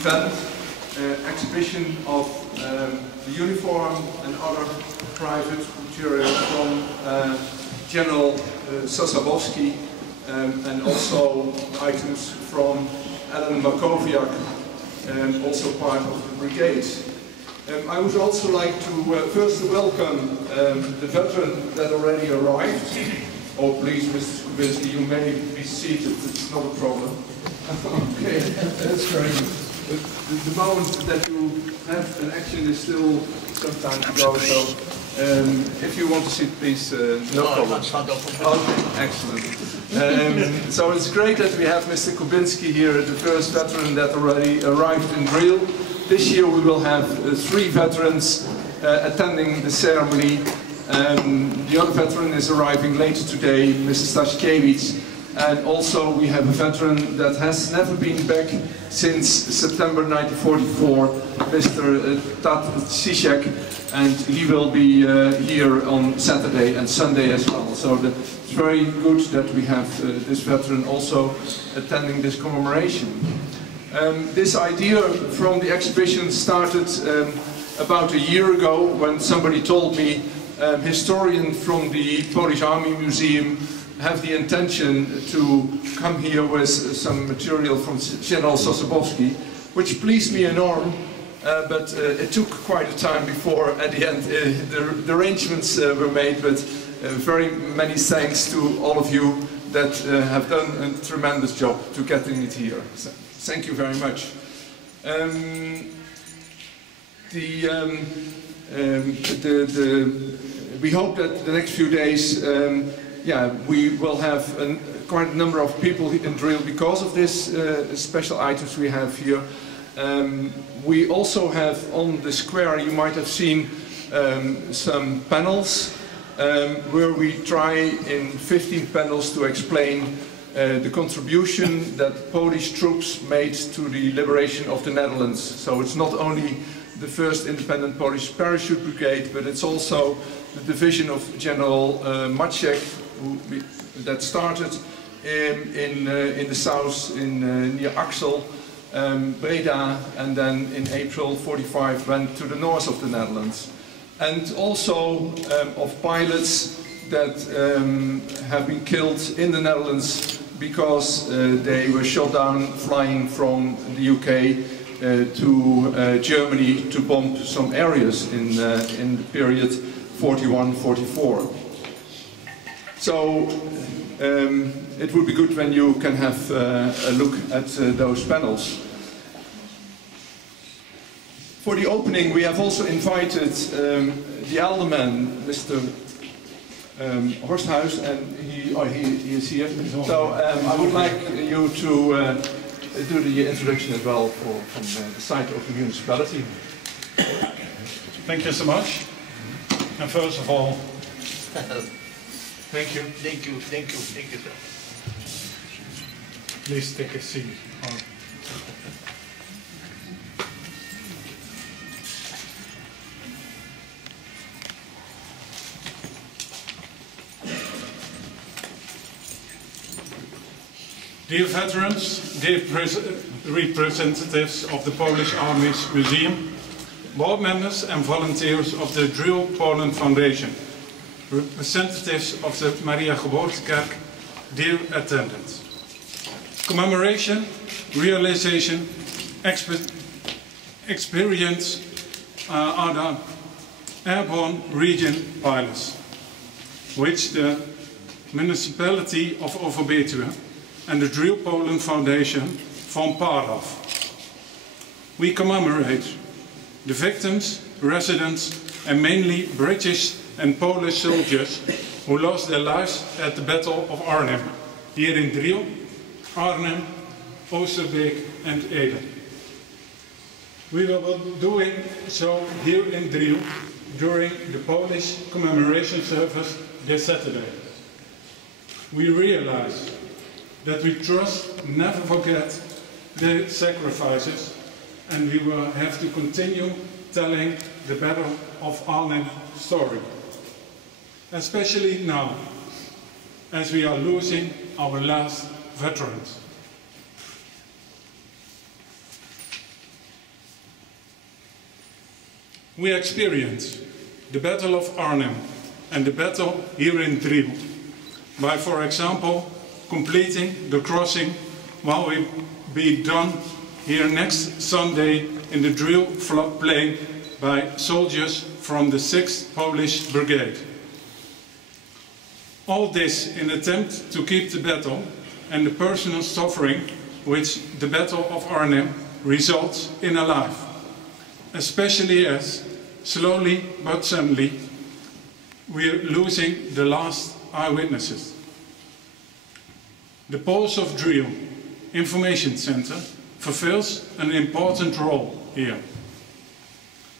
Event, exhibition of the uniform and other private material from General Sosabowski and also items from Alan Makowiak, also part of the brigade. I would also like to first welcome the veteran that already arrived. Oh, please, Mr. Skubinski, you may be seated, it's not a problem. Okay, that's very good. The moment that you have an action is still some time to go, so if you want to sit, please, no problem. Okay, excellent. So it's great that we have Mr. Kubinski here, the first veteran that already arrived in Driel. This year we will have 3 veterans attending the ceremony. The other veteran is arriving later today, Mr. Staszkiewicz. And also we have a veteran that has never been back since September 1944, Mr. Tat Sisek, and he will be here on Saturday and Sunday as well. So it's very good that we have this veteran also attending this commemoration. This idea from the exhibition started about a year ago when somebody told me, historian from the Polish Army Museum have the intention to come here with some material from General Sosabowski, which pleased me enormously, but it took quite a time before, at the end, the arrangements were made, but very many thanks to all of you that have done a tremendous job to getting it here. So, thank you very much. We hope that the next few days we will have quite a number of people in Driel because of this special items we have here. We also have on the square, you might have seen some panels where we try in 15 panels to explain the contribution that Polish troops made to the liberation of the Netherlands. So it's not only the first independent Polish parachute brigade, but it's also the division of General Maciek, that started in the south, near Axel, Breda, and then in April 45 went to the north of the Netherlands. And also of pilots that have been killed in the Netherlands because they were shot down flying from the UK to Germany to bomb some areas in the period 41-44. So it would be good when you can have a look at those panels. For the opening we have also invited the alderman, Mr. Horsthuis, and he is here. So I would like you to do the introduction as well from the side of the municipality. Thank you so much. And first of all, thank you. Thank you, thank you, thank you, sir. Please take a seat. Dear veterans, dear representatives of the Polish Army's Museum, board members and volunteers of the Driel Poland Foundation, representatives of the Maria Geboortekerk, dear attendants. Commemoration, realization, experience are the airborne region pilots, which the municipality of Overbetuwe and the Driel Poland Foundation form part of. We commemorate the victims, residents and mainly British and Polish soldiers who lost their lives at the Battle of Arnhem, here in Driel, Arnhem, Oosterbeek and Ede. We will be doing so here in Driel during the Polish commemoration service this Saturday. We realize that we trust never forget the sacrifices, and we will have to continue telling the Battle of Arnhem story. Especially now, as we are losing our last veterans. We experience the Battle of Arnhem and the battle here in Driel by, for example, completing the crossing while we be done here next Sunday in the Driel floodplain by soldiers from the 6th Polish Brigade. All this in attempt to keep the battle and the personal suffering which the Battle of Arnhem results in alive, especially as, slowly but suddenly, we are losing the last eyewitnesses. The Pulse of Driel Information Center fulfills an important role here.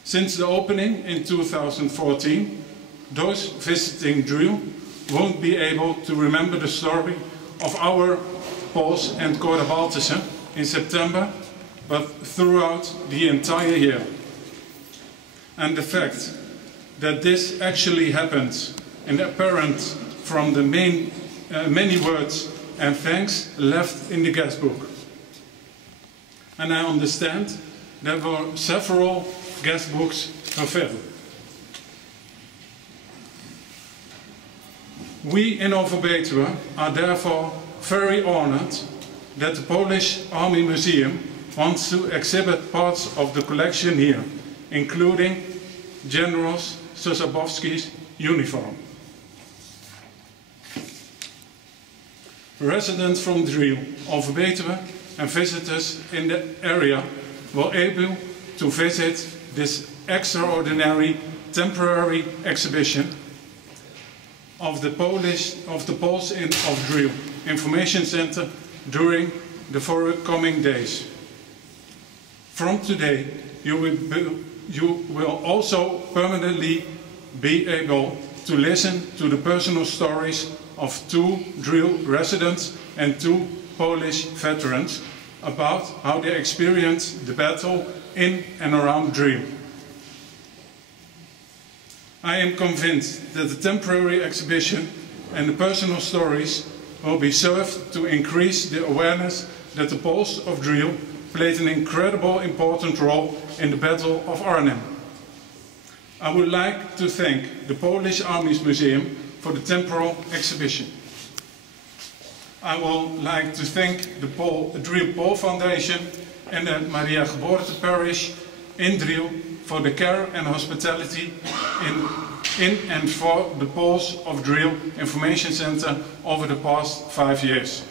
Since the opening in 2014, those visiting Driel won't be able to remember the story of our Pulse and Corda Baltische in September, but throughout the entire year. And the fact that this actually happens is apparent from the many words and thanks left in the guest book. And I understand there were several guest books fulfilled. We in Overbetuwe are therefore very honored that the Polish Army Museum wants to exhibit parts of the collection here, including General Sosabowski's uniform. Residents from Driel, Overbetuwe and visitors in the area were able to visit this extraordinary temporary exhibition of the Pulse of Driel Information Center during the forthcoming days. From today, you will also permanently be able to listen to the personal stories of 2 Driel residents and 2 Polish veterans about how they experienced the battle in and around Driel. I am convinced that the temporary exhibition and the personal stories will be served to increase the awareness that the Pulse of Driel played an incredibly important role in the Battle of Arnhem. I would like to thank the Polish Army's Museum for the temporal exhibition. I would like to thank the Driel Paul Foundation and the Maria Geboorte Parish in Driel for the care and hospitality in and for the Poles of Driel Information Center over the past 5 years.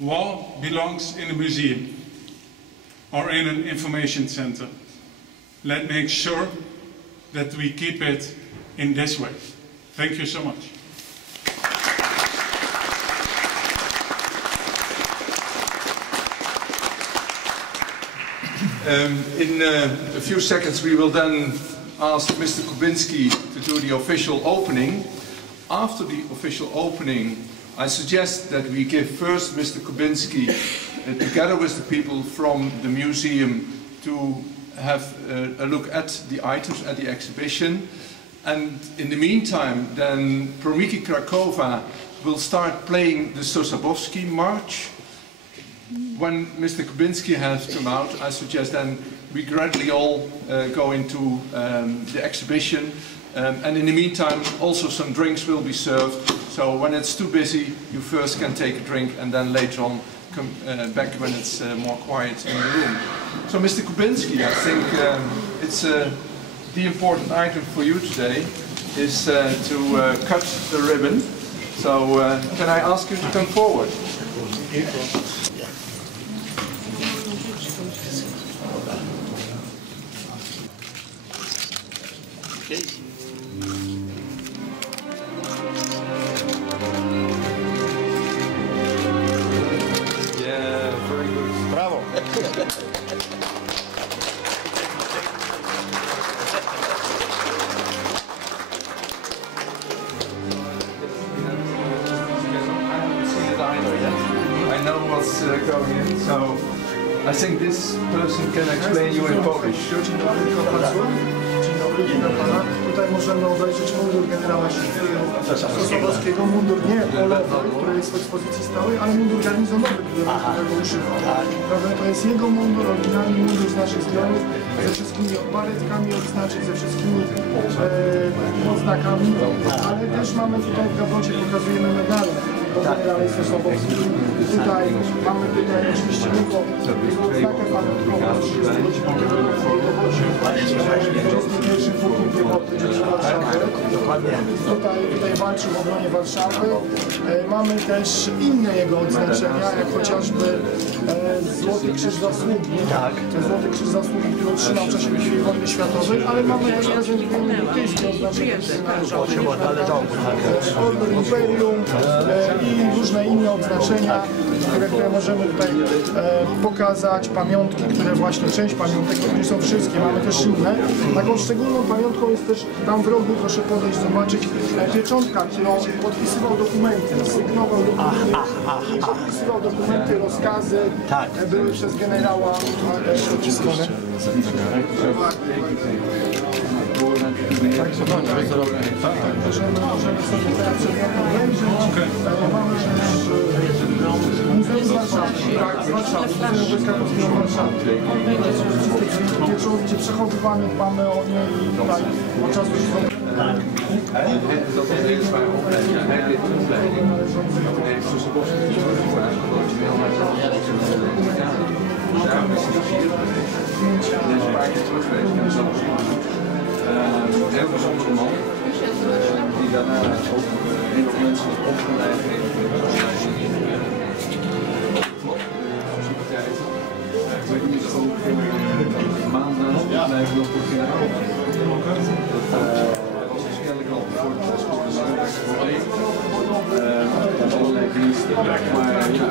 Wall belongs in a museum or in an information center. Let's make sure that we keep it in this way. Thank you so much. In a few seconds we will then ask Mr. Kubinski to do the official opening. After the official opening, I suggest that we give first Mr. Kubinski, together with the people from the museum, to have a look at the items at the exhibition. And in the meantime, then Promyki Krakowa will start playing the Sosabowski March. When Mr. Kubinski has come out, I suggest then we gradually all go into the exhibition. And in the meantime, also some drinks will be served. So when it's too busy, you first can take a drink and then later on come back when it's more quiet in the room. So Mr. Kubinski, I think it's the important item for you today is to cut the ribbon. So can I ask you to come forward? Going in, so I think this person can explain you in Polish. Dzień dobry, witam pana. Tutaj możemy obejrzeć mundur generała Sosabowskiego, mundur nie polowy, który jest w ekspozycji stałej, ale mundur garnizonowy, którego uszywał. To jest jego mundur, oryginalny mundur z naszych zbiorów, ze wszystkimi baretkami odznaczeń, ze wszystkimi odznakami, ale też mamy tutaj w gablecie, pokazujemy medale do generała Sosabowskiego. Tutaj mamy oczywiście jego odznakę pamiątkową z 39 roku w dowodzie, 21 Pułkiem Piechoty Warszawy. Tutaj walczył w obronie Warszawy. Mamy też inne jego odznaczenia, jak chociażby Złoty Krzyż Zasługi. Złoty Krzyż Zasługi, który otrzymał w czasie II wojny światowej, ale mamy też prezentujemy brytyjskie oznaczenia. Order Imperium i różne inne odznaczenia, które możemy tutaj pokazać, pamiątki, które właśnie, część pamiątek, które są wszystkie, mamy też inne. Taką szczególną pamiątką jest też tam w rogu, proszę podejść, zobaczyć, pieczątka, którą podpisywał dokumenty, sygnował dokumenty i podpisywał dokumenty, rozkazy, były przez generała podpisywane. Także możemy sobie teraz obejrzeć. Mamy też Muzeum Warszawy, z Warszawy, Muzeum Wojska Polskiego w Warszawie. Gdzie przechowywany dbamy o nie i tutaj od czasu się heel bijzondere man, die daarna ook heel veel mensen opgeleid heeft in die is ook maanden blijven op de generaal. Dat was waarschijnlijk al voor het allerlei diensten, maar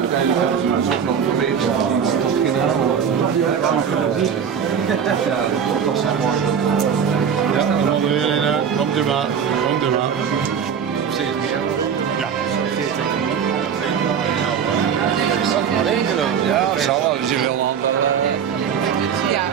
uiteindelijk hebben ze maar zo'n vanwege dienst tot generaal. Ja, dat was mooi. Ja, en dan weer in, komt u maar. Steeds meer. Ja. Ja, dat zal wel. Dus je wil dan wel... Ja,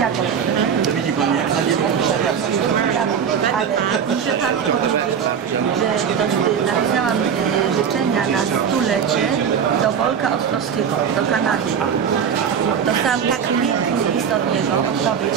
Jakoś. Ale muszę Pan powiedzieć, że napisałam życzenia na stulecie do Wolka Ostrowskiego, do Kanady. Dostałam tak piękny list od niego, odpowiedź.